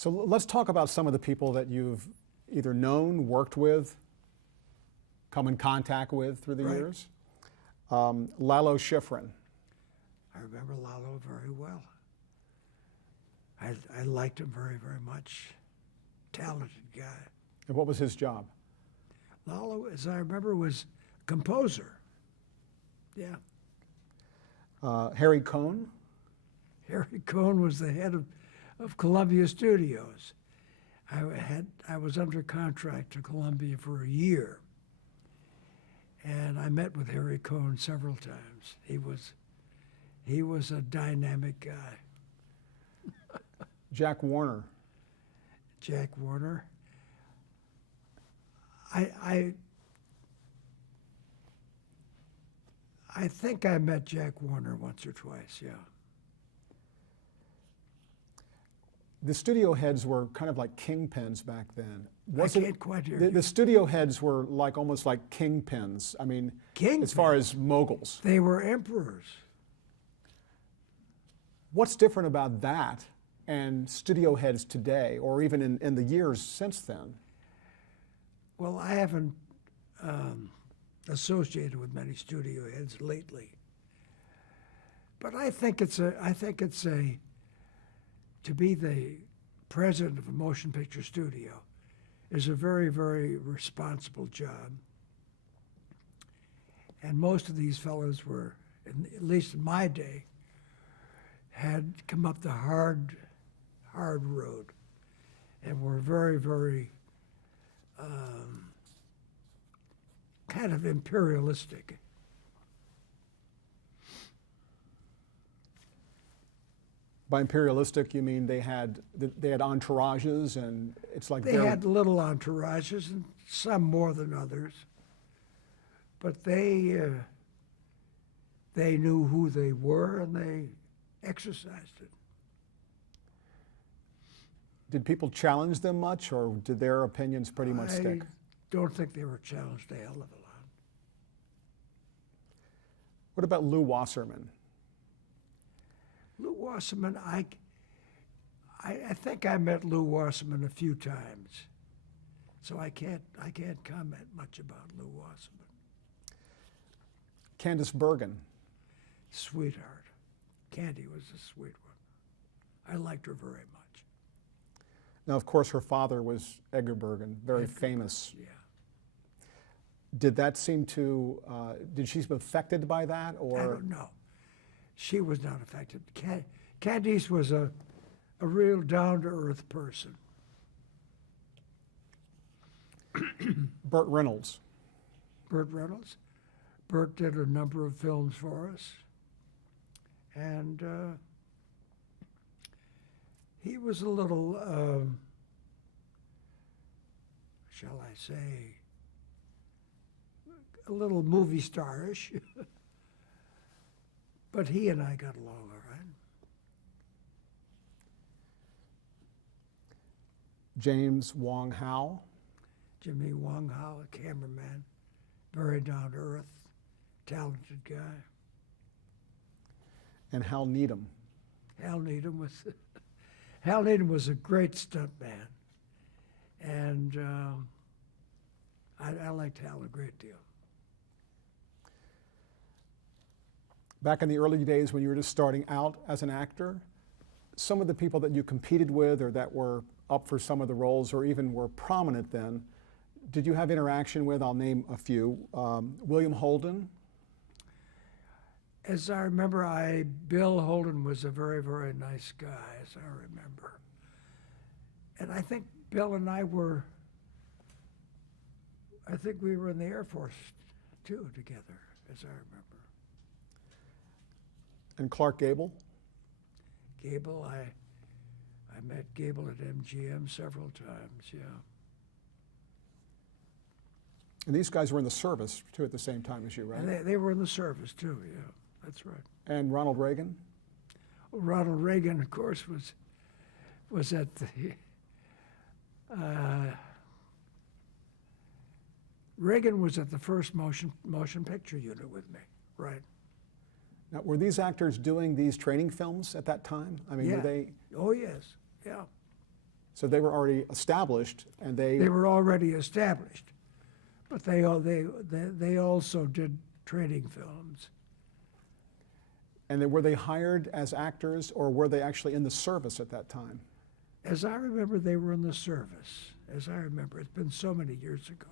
So let's talk about some of the people that you've either known, worked with, come in contact with through the years. Lalo Schifrin. I remember Lalo very well. I liked him very, very much. Talented guy. And what was his job? Lalo, as I remember, was composer. Yeah. Harry Cohn. Harry Cohn was the head of Columbia Studios. I was under contract to Columbia for a year, and I met with Harry Cohn several times. He was a dynamic guy. Jack Warner. Jack Warner. I think I met Jack Warner once or twice, yeah. The studio heads were kind of like kingpins back then. I can't quite hear you. The studio heads were like almost like kingpins. I mean, as far as moguls. They were emperors. What's different about that and studio heads today, or even in the years since then? Well, I haven't associated with many studio heads lately, but I think it's to be the president of a motion picture studio is a very, very responsible job. And most of these fellows were, at least in my day, had come up the hard road and were very, very kind of imperialistic. By imperialistic, you mean they had entourages, and it's like they had little entourages, and some more than others. But they knew who they were, and they exercised it. Did people challenge them much, or did their opinions pretty much stick? I don't think they were challenged a hell of a lot. What about Lew Wasserman? Lew Wasserman, I think I met Lew Wasserman a few times, so I can't comment much about Lew Wasserman. Candice Bergen. Sweetheart. Candy was a sweet one. I liked her very much. Now, of course, her father was Edgar Bergen, very famous. Yeah. Did that seem to, did she seem affected by that, or? I don't know. She was not affected. Candice was a real down-to-earth person. Burt Reynolds. Burt Reynolds. Burt did a number of films for us. And he was a little, shall I say, a little movie star-ish. But he and I got along all right. James Wong Howe. Jimmy Wong Howe, a cameraman, very down to earth, talented guy. And Hal Needham. Hal Needham was a great stuntman, and I liked Hal a great deal. Back in the early days when you were just starting out as an actor, some of the people that you competed with or that were up for some of the roles or even were prominent then, did you have interaction with, I'll name a few, William Holden? As I remember, Bill Holden was a very, very nice guy, as I remember. And I think Bill and I were in the Air Force too together, as I remember. And Clark Gable? Gable, I met Gable at MGM several times, yeah. And these guys were in the service too at the same time as you, right? And they were in the service too, yeah, that's right. And Ronald Reagan? Well, Ronald Reagan, of course, was at the, Reagan was at the first motion picture unit with me, right? Now, were these actors doing these training films at that time? I mean, yeah. were they? Oh, yes, yeah. So they were already established, and They were already established, but they also did training films. and were they hired as actors, or were they actually in the service at that time? As I remember, they were in the service. As I remember, it's been so many years ago.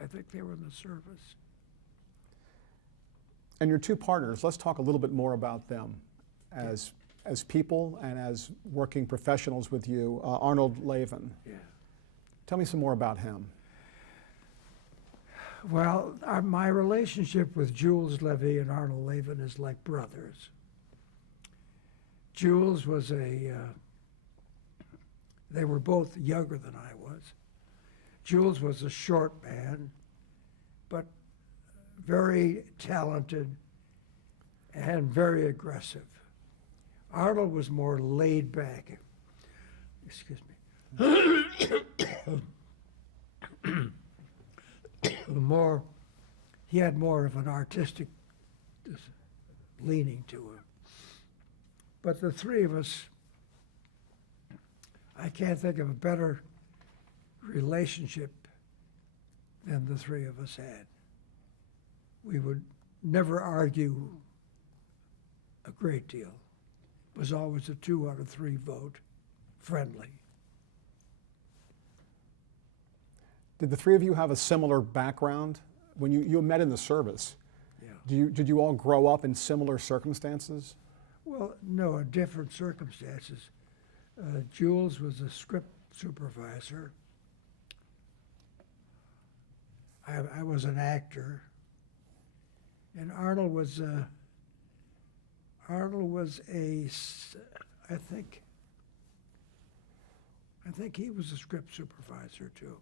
I think they were in the service. And your two partners, let's talk a little bit more about them as people and as working professionals with you. Arnold Lavin. Yeah. Tell me some more about him. Well, my relationship with Jules Levy and Arnold Lavin is like brothers. Jules was they were both younger than I was. Jules was a short man, but very talented and very aggressive. Arnold was more laid back. Excuse me. He had more of an artistic leaning to him. But the three of us, I can't think of a better relationship than the three of us had. We would never argue a great deal. It was always a 2 out of 3 vote, friendly. Did the three of you have a similar background? When you met in the service, Yeah. did you all grow up in similar circumstances? Well, no, in different circumstances. Jules was a script supervisor. I was an actor, and Arnold was a. I think he was a script supervisor too,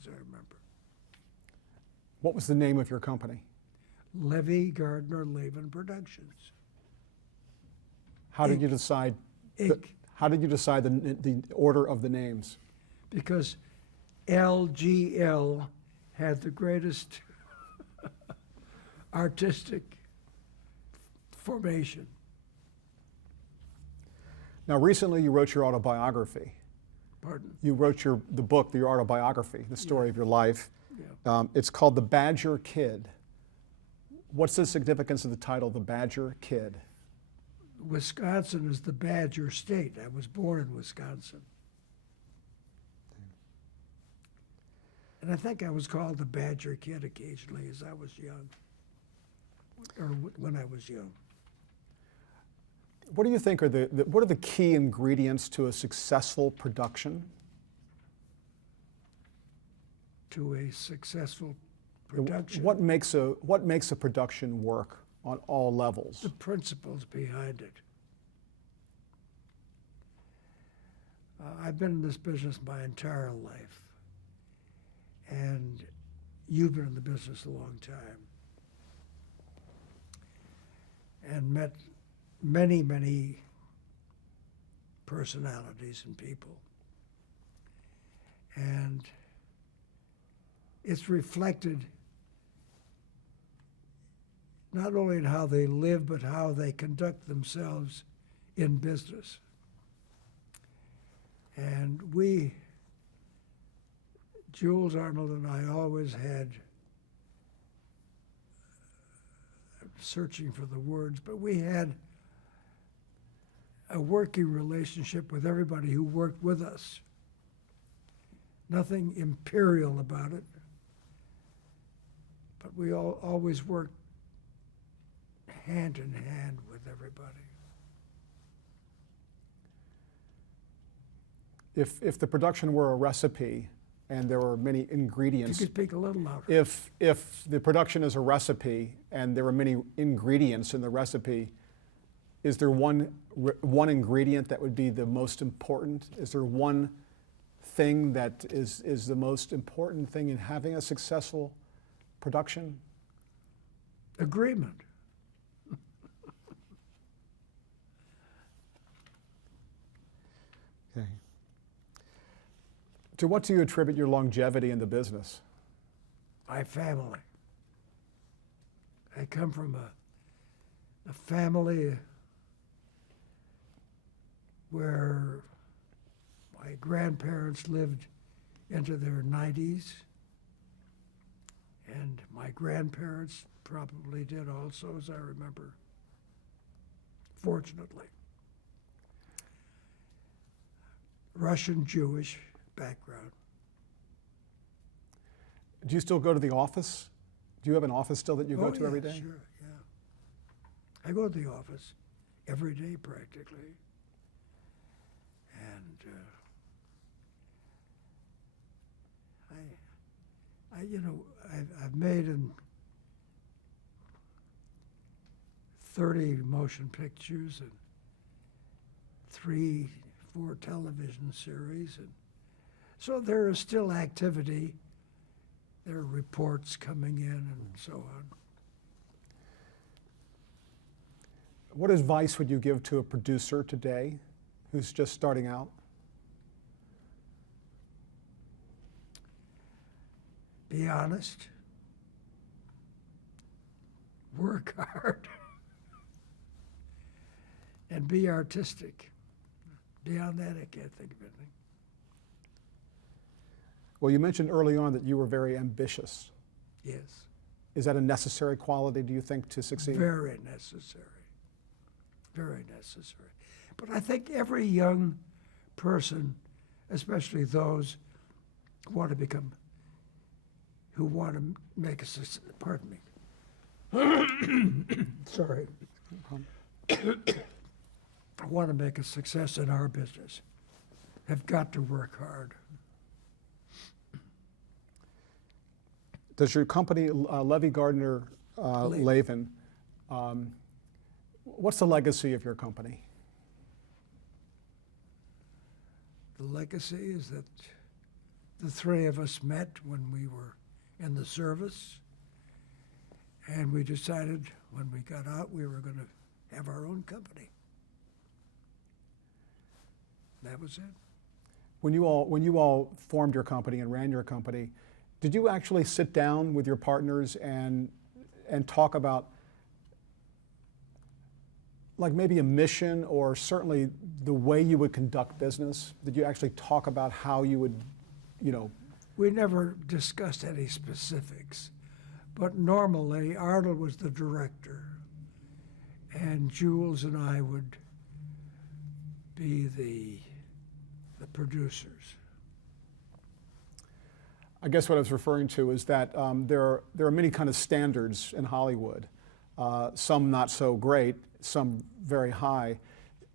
as I remember. What was the name of your company? Levy, Gardner, Lavin Productions. How did you decide? Inc. How did you decide the order of the names? Because LGL had the greatest artistic formation. Now, recently you wrote your autobiography. Pardon? You wrote your autobiography, the story of your life. Yeah. It's called The Badger Kid. What's the significance of the title, The Badger Kid? Wisconsin is the Badger State. I was born in Wisconsin. And I think I was called the Badger Kid occasionally as I was young, or when I was young. What do you think are what are the key ingredients to a successful production? To a successful production. What makes a production work on all levels? The principles behind it. I've been in this business my entire life, and you've been in the business a long time, and met many, many personalities and people. And it's reflected not only in how they live, but how they conduct themselves in business. And Jules, Arnold, and I always had, I'm searching for the words, but we had a working relationship with everybody who worked with us. Nothing imperial about it, but we always worked hand in hand with everybody. If the production were a recipe and there were many If ingredients, you could speak a little louder. if the production is a recipe and there are many ingredients in the recipe, is there one ingredient that would be the most important? Is there one thing that is the most important thing in having a successful production? Agreement. Okay. To what do you attribute your longevity in the business? My family. I come from a family where my grandparents lived into their 90s, and my grandparents probably did also, as I remember, fortunately. Russian Jewish background. Do you still go to the office? Do you have an office still that you go Oh, to every yeah, day? Sure, yeah. I go to the office every day practically. And I've made in 30 motion pictures and 3, 4 television series, and so there is still activity. There are reports coming in and so on. What advice would you give to a producer today who's just starting out? Be honest. Work hard. And be artistic. Beyond that, I can't think of anything. Well, you mentioned early on that you were very ambitious. Yes. Is that a necessary quality, do you think, to succeed? Very necessary. Very necessary. But I think every young person, especially those who want to make a success, pardon me. Sorry. Want to make a success in our business, have got to work hard. Does your company, Levy Gardner Lavin, what's the legacy of your company? The legacy is that the 3 of us met when we were in the service, and we decided when we got out we were going to have our own company. That was it. When you all formed your company and ran your company, did you actually sit down with your partners and talk about, like, maybe a mission or certainly the way you would conduct business? Did you actually talk about how you would, We never discussed any specifics, but normally Arnold was the director, and Jules and I would be the producers. I guess what I was referring to is that there are many kind of standards in Hollywood, some not so great, some very high.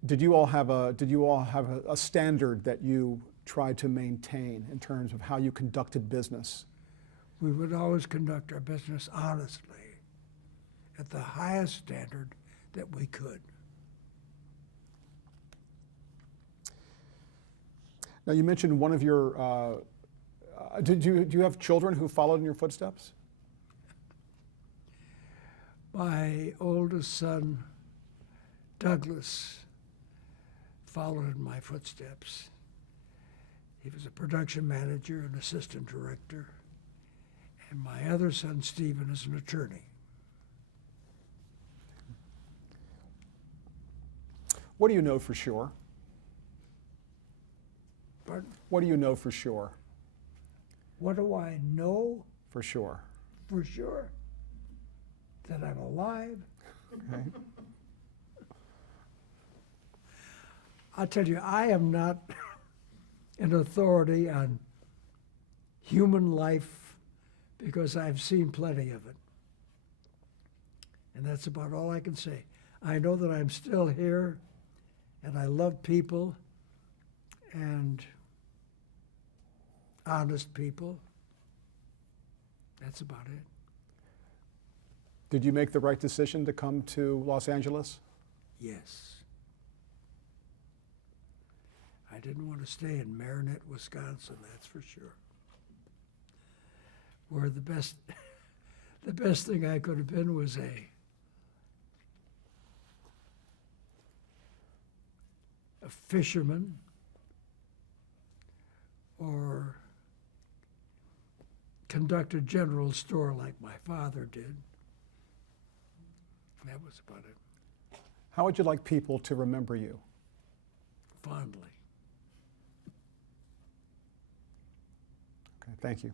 Did you all have a standard that you tried to maintain in terms of how you conducted business? We would always conduct our business honestly, at the highest standard that we could. Now, you mentioned one of your, do you have children who followed in your footsteps? My oldest son, Douglas, followed in my footsteps. He was a production manager and assistant director. And my other son, Stephen, is an attorney. What do you know for sure? Pardon? What do you know for sure? What do I know For sure. for sure? That I'm alive. Okay. I'll tell you, I am not an authority on human life because I've seen plenty of it. And that's about all I can say. I know that I'm still here, and I love people and honest people. That's about it. Did you make the right decision to come to Los Angeles? Yes. I didn't want to stay in Marinette, Wisconsin, that's for sure. Where the best thing I could have been was a fisherman or conduct a general store like my father did. That was about it. How would you like people to remember you? fondly. Okay, thank you.